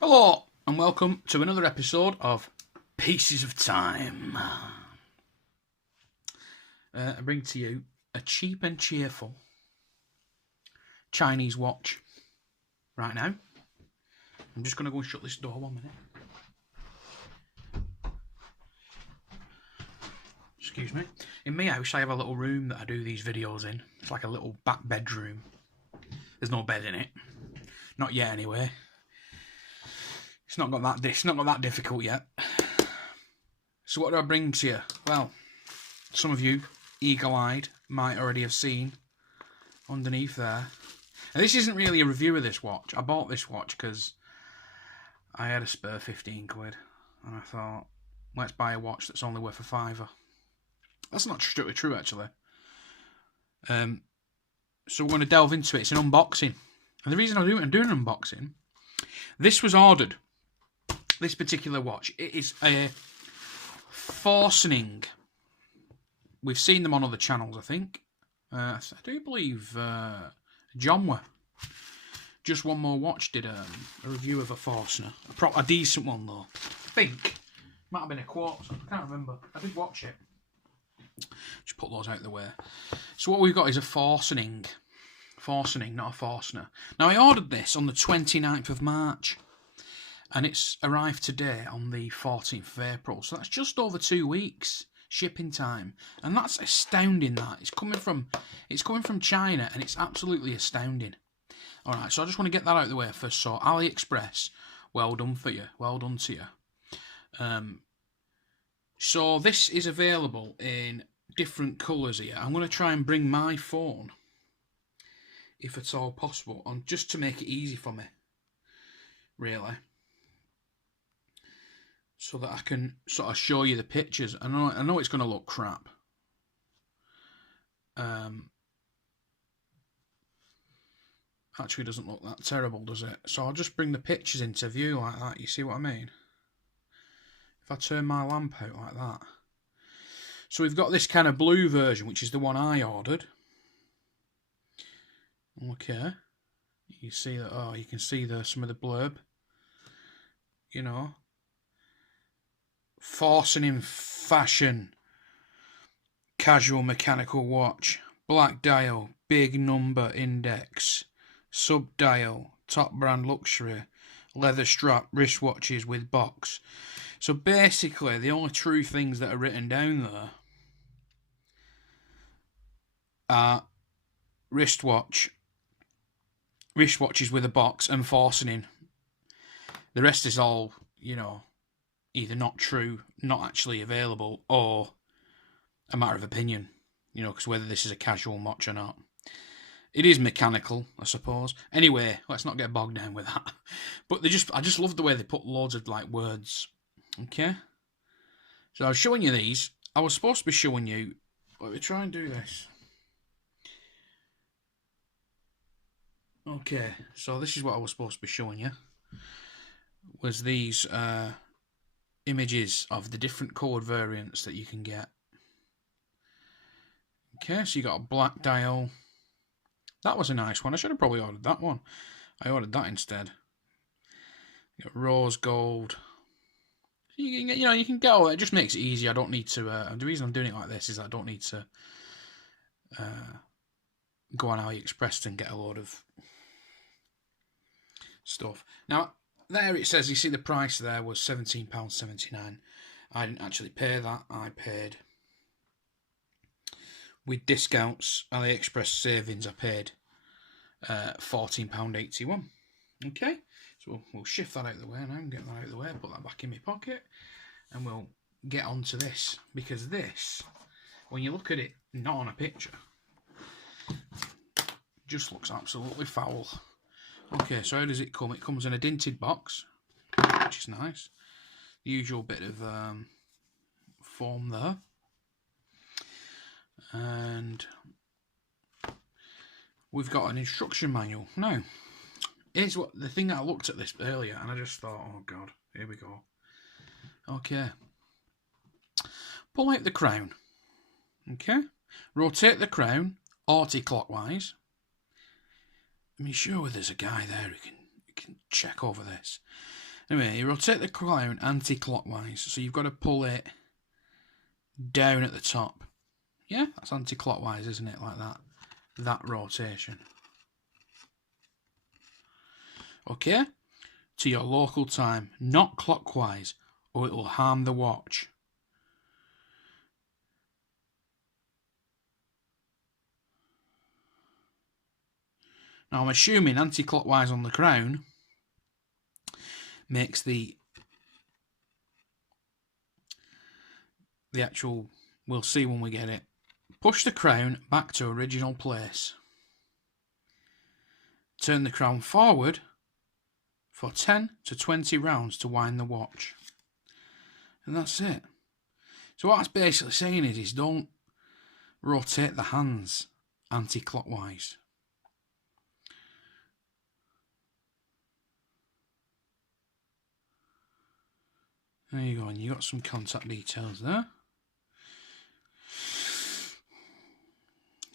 Hello and welcome to another episode of Pieces of Time. I bring to you a cheap and cheerful Chinese watch right now. I'm just going to go and shut this door 1 minute. Excuse me. In my house I have a little room that I do these videos in. It's like a little back bedroom. There's no bed in it. Not yet anyway. It's not got that difficult yet. So what do I bring to you? Well, some of you, eagle-eyed, might already have seen underneath there. And this isn't really a review of this watch. I bought this watch because I had a spare 15 quid. And I thought, let's buy a watch that's only worth a fiver. That's not strictly true, actually. So we're going to delve into it. It's an unboxing. And the reason I'm doing an unboxing, this was ordered. This particular watch, it is a Forsining. We've seen them on other channels, I think. I do believe John Just One More Watch did a review of a Forstner. A decent one, though. I think. Might have been a quartz. I can't remember. I did watch it. Just put those out of the way. So what we've got is a Forsining. Forsining, not a Forstner. Now, I ordered this on the 29th of March. And it's arrived today on the 14th of April. So that's just over 2 weeks shipping time. And that's astounding, that. It's coming from China, and it's absolutely astounding. Alright, so I just want to get that out of the way first. So AliExpress, well done for you. Well done to you. So this is available in different colours here. I'm going to try and bring my phone, if at all possible, on just to make it easy for me. Really. So that I can sort of show you the pictures. I know it's going to look crap. Actually doesn't look that terrible, does it? So I'll just bring the pictures into view like that. You see what I mean? If I turn my lamp out like that. So we've got this kind of blue version, which is the one I ordered. Okay. You see that? Oh, you can see some of the blurb. You know. Forsining fashion, casual mechanical watch, black dial, big number index, sub dial, top brand luxury, leather strap wristwatches with box. So basically the only true things that are written down there are wristwatches with a box and Forsining. The rest is all, you know, either not true, not actually available, or a matter of opinion, you know, because whether this is a casual watch or not. It is mechanical, I suppose. Anyway, let's not get bogged down with that. But I just love the way they put loads of like words. Okay? So I was showing you these. I was supposed to be showing you, let me try and do this. Okay, so this is what I was supposed to be showing you. Was these images of the different coloured variants that you can get. Okay, so you got a black dial. That was a nice one. I should have probably ordered that one. I ordered that instead. You got rose gold. You can get all that. It just makes it easy. I don't need to. The reason I'm doing it like this is I don't need to go on AliExpress and get a load of stuff. Now, there it says, you see the price there was £17.79. I didn't actually pay that. I paid, with discounts, AliExpress savings, I paid £14.81. Okay, so we'll shift that out of the way now, get that out of the way, put that back in my pocket, and we'll get on to this. Because this, when you look at it, not on a picture, just looks absolutely foul. Okay, so how does it come? It comes in a dented box, which is nice. The usual bit of foam there. And we've got an instruction manual. Now, here's what the thing that I looked at this earlier, and I just thought, oh God, here we go. Okay. Pull out the crown. Okay. Rotate the crown anti-clockwise. I mean, sure, there's a guy there who can check over this. Anyway, you rotate the crown anti-clockwise, so you've got to pull it down at the top. Yeah, that's anti-clockwise, isn't it? Like that. That rotation. Okay? To your local time, not clockwise, or it will harm the watch. Now I'm assuming anti-clockwise on the crown makes the actual, we'll see when we get it. Push the crown back to original place. Turn the crown forward for 10 to 20 rounds to wind the watch. And that's it. So what it's basically saying is don't rotate the hands anti-clockwise. There you go, and you got some contact details there.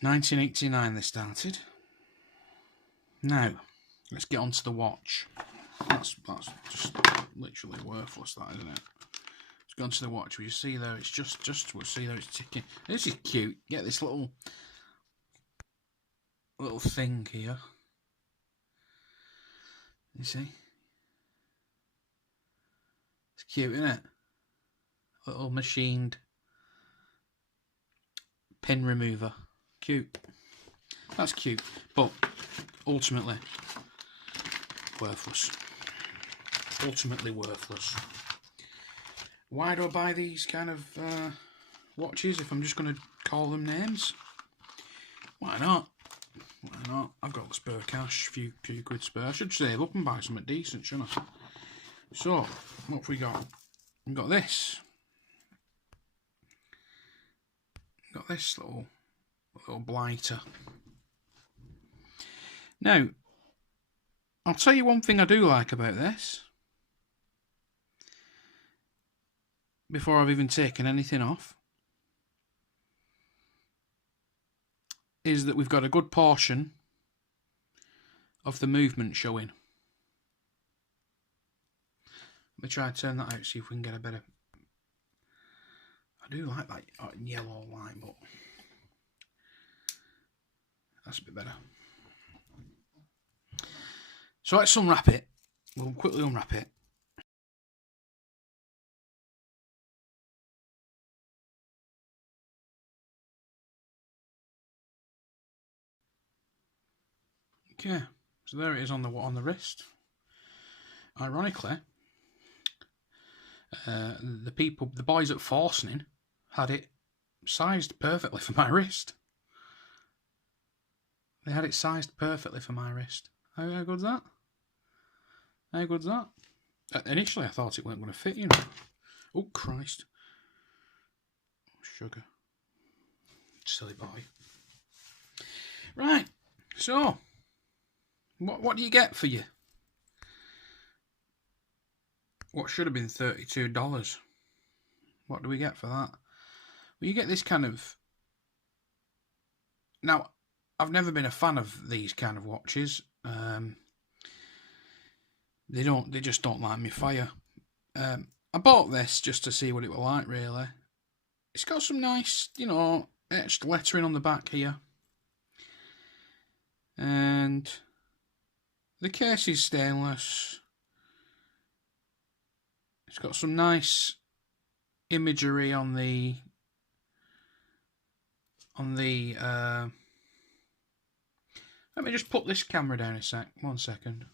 1989 they started. Now, let's get onto the watch. That's just literally worthless, that, isn't it? Let's go onto the watch. We see there, it's just we'll see there it's ticking. This is cute. Get this little thing here. You see? It's cute, isn't it? Little machined pin remover. Cute. That's cute, but ultimately worthless. Ultimately worthless. Why do I buy these kind of watches if I'm just going to call them names? Why not? Why not? I've got the spare cash, few quid spare. I should save up and buy something decent, shouldn't I? So, what have we got? We've got this. We've got this little blighter. Now, I'll tell you one thing I do like about this. Before I've even taken anything off, is that we've got a good portion of the movement showing. Let me try and turn that out, see if we can get a better... I do like that yellow light, but that's a bit better. So let's unwrap it. We'll quickly unwrap it. Okay, so there it is on the wrist. Ironically, the boys at Forsining had it sized perfectly for my wrist. They had it sized perfectly for my wrist. How good's that? How good's that? Initially, I thought it weren't going to fit, you know. Oh, Christ. Sugar. Silly boy. Right, so, what do you get for you? What should have been $32. What do we get for that? Well, you get this kind of... Now, I've never been a fan of these kind of watches. They just don't light me fire. I bought this just to see what it was like, really. It's got some nice, you know, etched lettering on the back here. And the case is stainless. It's got some nice imagery on the let me just put this camera down a sec. 1 second.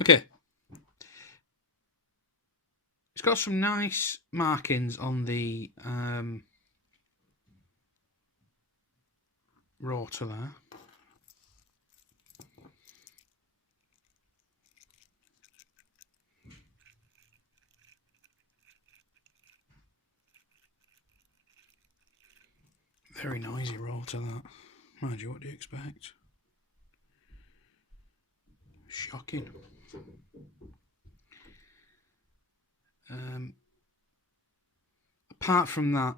Okay. It's got some nice markings on the rotor there. Very noisy rotor that. Mind you, what do you expect? Shocking. Apart from that,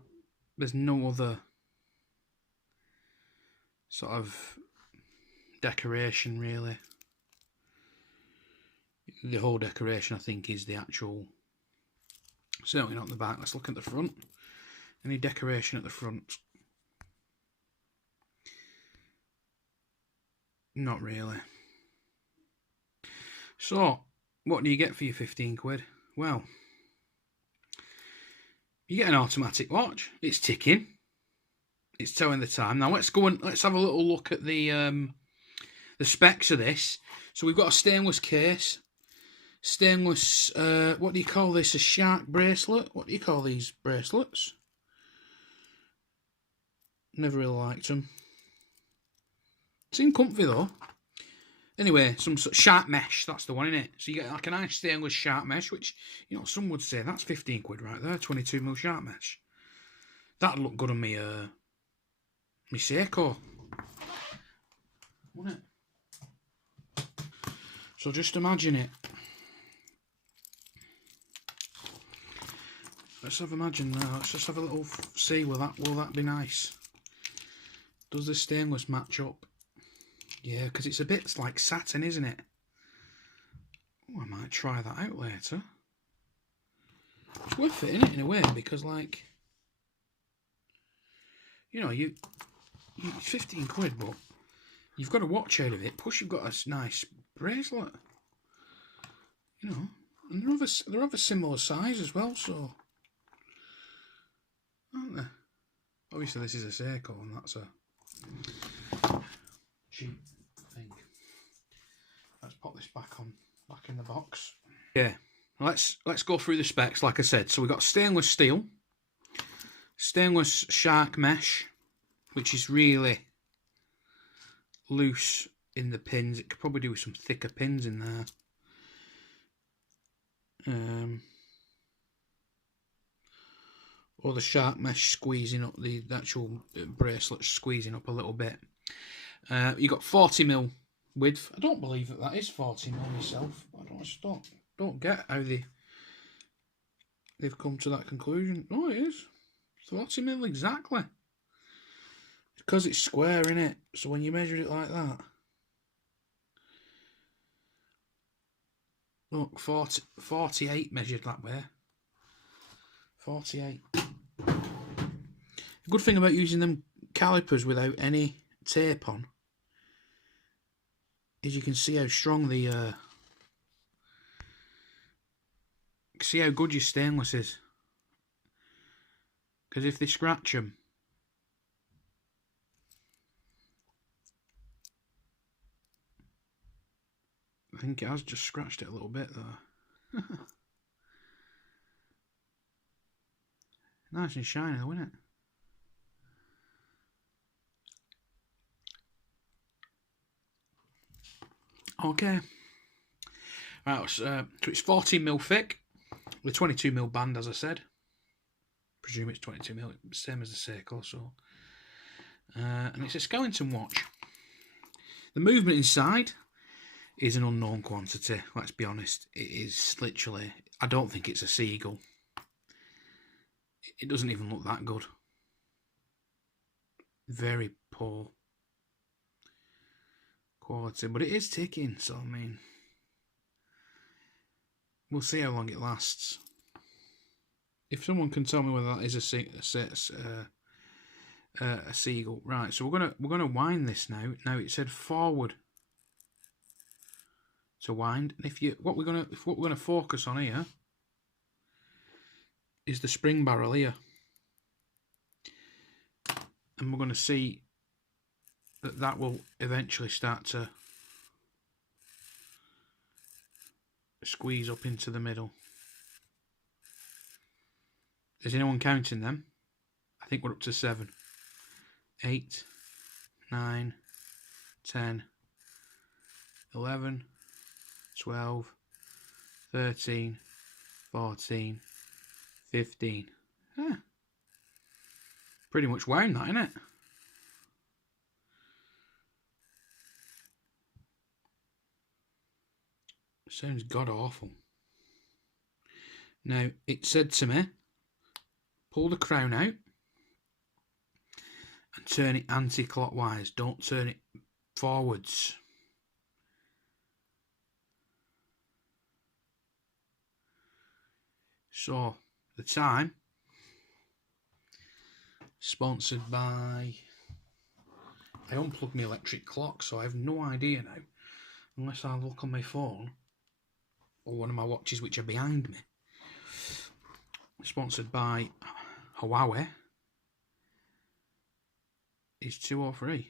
there's no other sort of decoration really. The whole decoration, I think, is the actual, certainly not the back. Let's look at the front. Any decoration at the front? Not really. So, what do you get for your 15 quid? Well, you get an automatic watch. It's ticking. It's telling the time. Now let's go and let's have a little look at the specs of this. So we've got a stainless case. Stainless, what do you call this? A shark bracelet? What do you call these bracelets? Never really liked them. Seem comfy though. Anyway, some sort of shark mesh, that's the one, isn't it? So you get like a nice stainless shark mesh, which, you know, some would say that's 15 quid right there, 22mm shark mesh. That'd look good on me, my Seiko. Wouldn't it? So just imagine it. Let's have imagine now. Let's just have a little see. Will that be nice? Does the stainless match up? Yeah, because it's a bit like satin, isn't it? Oh, I might try that out later. It's worth it, isn't it, in a way? Because, like, you know, you 15 quid, but you've got a watch out of it. Plus, you've got a nice bracelet. You know, and they're of a similar size as well, so. Aren't they? Obviously, this is a Seiko, and that's a cheap thing. Let's pop this back in the box. Yeah, let's go through the specs. Like I said, so we've got stainless steel, stainless shark mesh, which is really loose in the pins. It could probably do with some thicker pins in there. Or the shark mesh squeezing up, the actual bracelet squeezing up a little bit. You got 40mm width. I don't believe that is 40mm myself. I just don't get how they've come to that conclusion. Oh, it is 40mm exactly. Because it's square, innit? So when you measure it like that, look, 48 measured that way. 48. The good thing about using them calipers without any tape on is you can see how strong the see how good your stainless is. Because if they scratch them, I think it has just scratched it a little bit though. Nice and shiny though, isn't it? Okay. Right, so it's 14mm thick with 22mm band, as I said. Presume it's 22mm, same as the Seiko. So, and it's a skeleton watch. The movement inside is an unknown quantity. Let's be honest. It is literally. I don't think it's a seagull. It doesn't even look that good. Very poor quality, but it is ticking, so I mean, we'll see how long it lasts. If someone can tell me whether that is a seagull, right? So we're gonna wind this now. Now it said forward to wind, and if what we're gonna focus on here is the spring barrel here, and we're going to see that will eventually start to squeeze up into the middle. Is anyone counting them? I think we're up to 7, 8, 9, 10, 11, 12, 13, 14, 15. Pretty much wound that, innit? Sounds god awful. Now, it said to me, pull the crown out and turn it anti-clockwise. Don't turn it forwards. So, the time, sponsored by... I unplugged my electric clock, so I have no idea now, unless I look on my phone, or one of my watches which are behind me. Sponsored by Huawei. Is 2:03.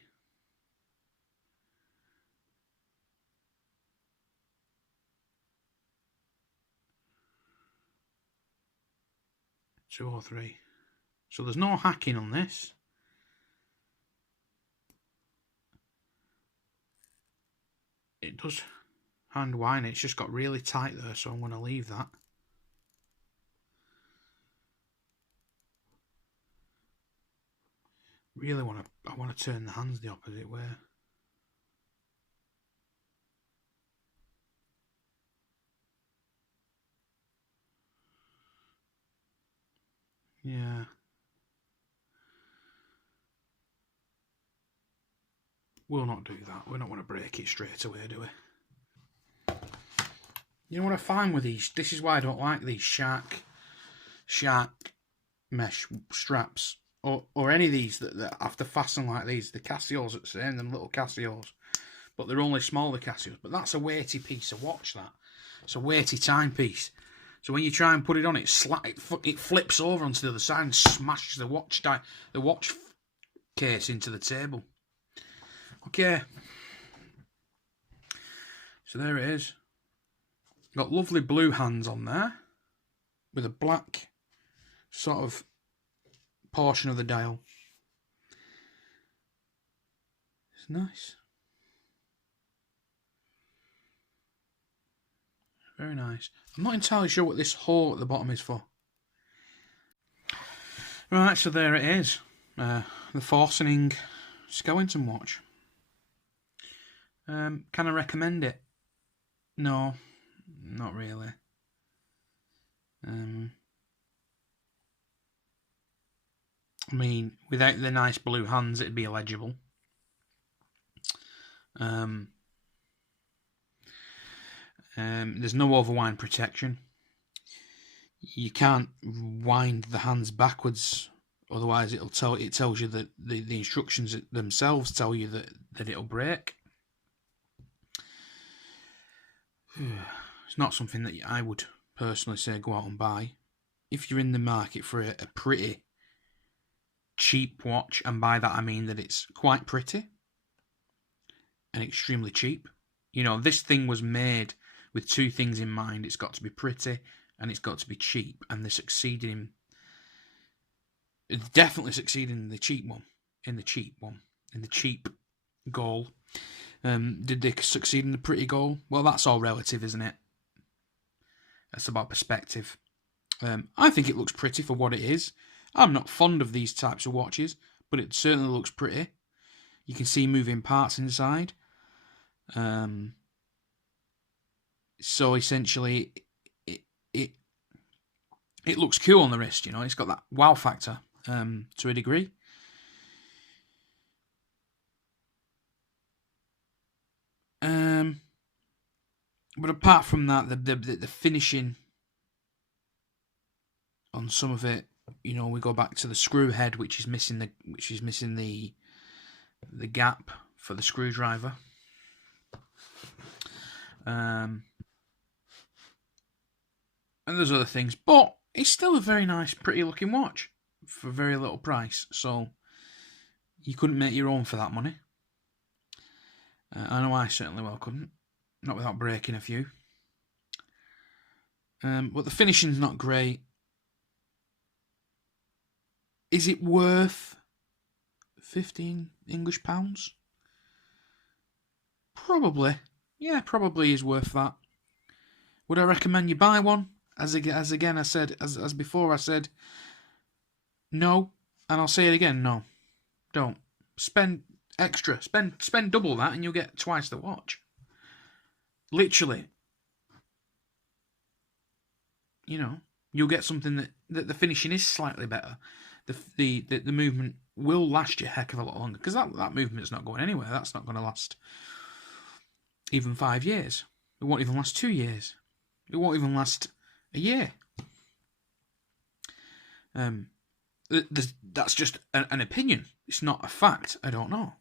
So there's no hacking on this. It does hand wine. It's just got really tight there, so I'm going to leave that. Really I want to turn the hands the opposite way. Yeah. We'll not do that. We don't want to break it straight away, do we? You know what I find with these? This is why I don't like these shark mesh straps. Or any of these that have to fasten like these. The Casios at the same, them little Casios. But they're only smaller Casios. But that's a weighty piece of watch, that. It's a weighty timepiece. So when you try and put it on, it flips over onto the other side and smashes the watch case into the table. Okay. So there it is. Got lovely blue hands on there. With a black sort of portion of the dial. It's nice. Very nice. I'm not entirely sure what this hole at the bottom is for. Right, so there it is. The Forsining skeleton watch. Can I recommend it? No, not really. I mean, without the nice blue hands, it'd be illegible. There's no overwind protection. You can't wind the hands backwards, otherwise it tells you that the instructions themselves tell you that it'll break. It's not something that I would personally say go out and buy. If you're in the market for a pretty cheap watch, and by that I mean that it's quite pretty and extremely cheap. You know, this thing was made with two things in mind. It's got to be pretty and it's got to be cheap, and they're succeeding. It's definitely succeeding in the cheap goal. Did they succeed in the pretty goal? Well, that's all relative, isn't it? That's about perspective. I think it looks pretty for what it is. I'm not fond of these types of watches, but it certainly looks pretty. You can see moving parts inside. So essentially, it looks cool on the wrist. You know, it's got that wow factor to a degree. But apart from that, the finishing on some of it, you know, we go back to the screw head, which is missing the gap for the screwdriver. And there's other things, but it's still a very nice, pretty looking watch for very little price. So you couldn't make your own for that money. I know I certainly well couldn't, not without breaking a few. But the finishing's not great. Is it worth 15 English pounds? Probably. Yeah, probably is worth that. Would I recommend you buy one? As before I said, no, and I'll say it again, no, don't. Spend extra, spend double that, and you'll get twice the watch. Literally, you know, you'll get something that the finishing is slightly better. The movement will last you a heck of a lot longer, because that movement's not going anywhere. That's not going to last even 5 years. It won't even last 2 years. It won't even last a year. That's just an opinion. It's not a fact. I don't know.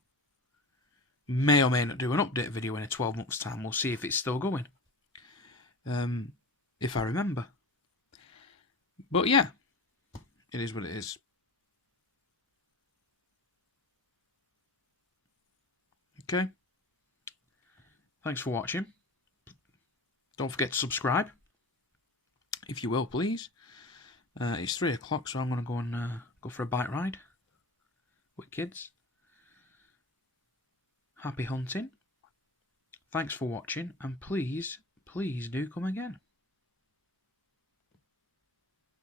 May or may not do an update video in a 12 months time. We'll see if it's still going. If I remember. But yeah, it is what it is. Okay. Thanks for watching. Don't forget to subscribe, if you will, please. It's 3 o'clock, so I'm going to go and go for a bike ride with kids. Happy hunting. Thanks for watching, and please do come again.